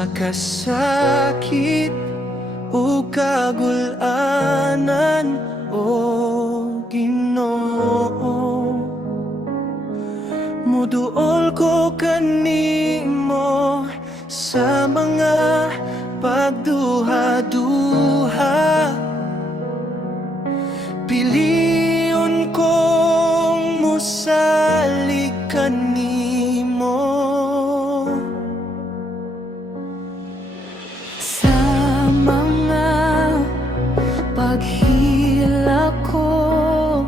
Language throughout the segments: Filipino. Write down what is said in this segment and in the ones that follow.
sa kasakit o kagulanan, o Ginoo. Muduol ko kanimo sa mga pagduha-duha. Piliyon kong musalig kanimo. Sa mga paghilak ko,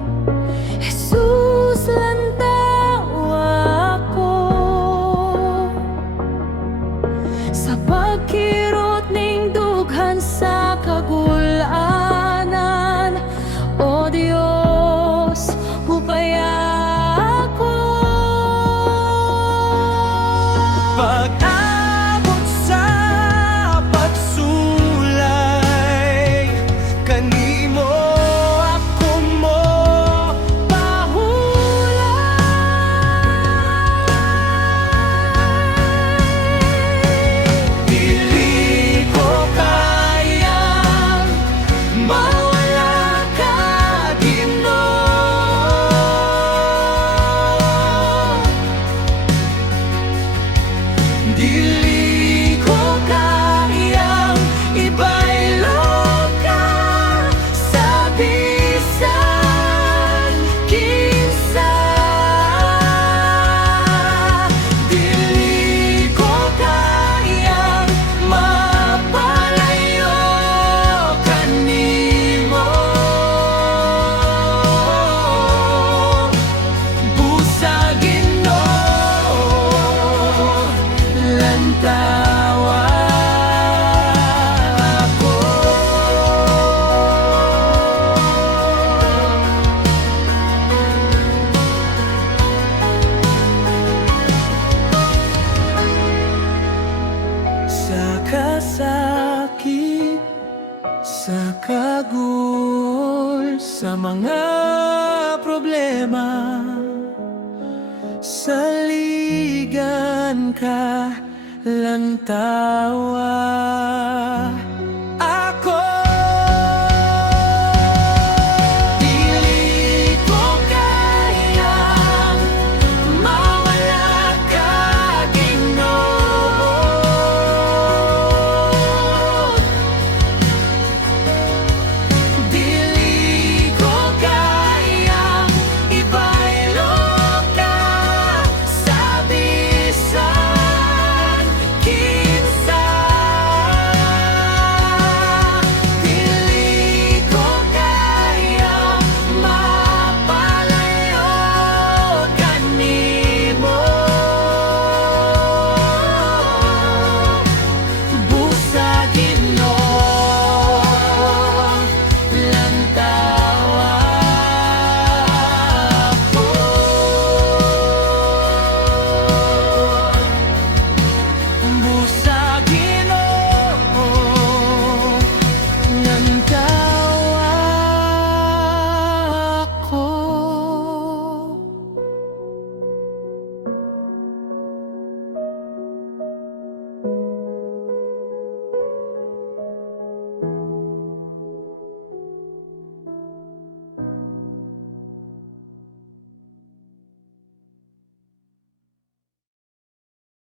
Jesus, lantawa ko. Sa pagkirot ning dughan sa kagulanan, o Dios, upaya ko. Pag-abot sa pagsulay kanimo, ako mo pahulay. Dili ko kayang mawala ka, Ginoo. Dili ko kayang ibaylo ka sa bisan kinsa. Dili ko kayang mapalayo kanimo. Busa, Ginoo, lantawa ako. Sa kasakit, sa kagul, sa mga problema, saligan ka, lantawa